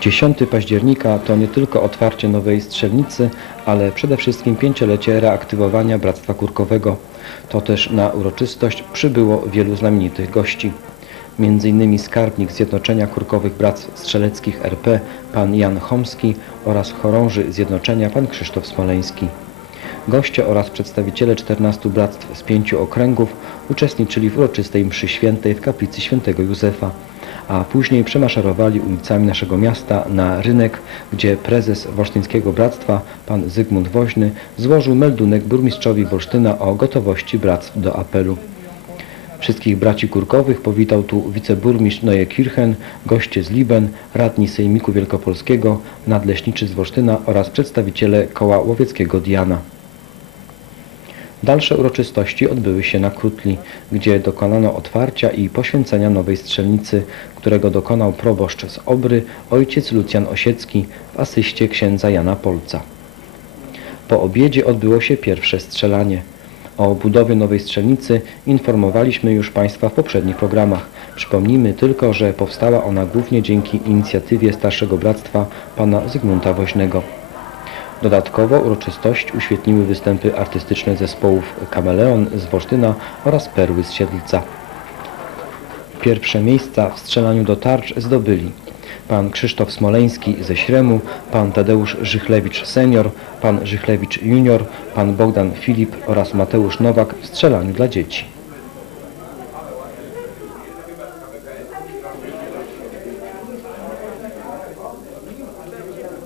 10 października to nie tylko otwarcie nowej strzelnicy, ale przede wszystkim pięciolecie reaktywowania Bractwa Kurkowego. To też na uroczystość przybyło wielu znamienitych gości. Między innymi skarbnik Zjednoczenia Kurkowych Bractw Strzeleckich RP pan Jan Chomski oraz chorąży Zjednoczenia pan Krzysztof Smoleński. Goście oraz przedstawiciele 14 bractw z pięciu okręgów uczestniczyli w uroczystej mszy świętej w kaplicy świętego Józefa, a później przemaszerowali ulicami naszego miasta na rynek, gdzie prezes Wolsztyńskiego Bractwa, pan Zygmunt Woźny, złożył meldunek burmistrzowi Wolsztyna o gotowości bractw do apelu. Wszystkich braci Kurkowych powitał tu wiceburmistrz Noje Kirchen, goście z Liben, radni Sejmiku Wielkopolskiego, nadleśniczy z Wolsztyna oraz przedstawiciele koła łowieckiego Diana. Dalsze uroczystości odbyły się na Krutli, gdzie dokonano otwarcia i poświęcenia nowej strzelnicy, którego dokonał proboszcz z Obry, ojciec Lucjan Osiecki w asyście księdza Jana Polca. Po obiedzie odbyło się pierwsze strzelanie. O budowie nowej strzelnicy informowaliśmy już Państwa w poprzednich programach. Przypomnijmy tylko, że powstała ona głównie dzięki inicjatywie starszego bractwa pana Zygmunta Woźnego. Dodatkowo uroczystość uświetniły występy artystyczne zespołów Kameleon z Wolsztyna oraz Perły z Siedlca. Pierwsze miejsca w strzelaniu do tarcz zdobyli pan Krzysztof Smoleński ze Śremu, pan Tadeusz Żychlewicz senior, pan Żychlewicz junior, pan Bogdan Filip oraz Mateusz Nowak w strzelaniu dla dzieci.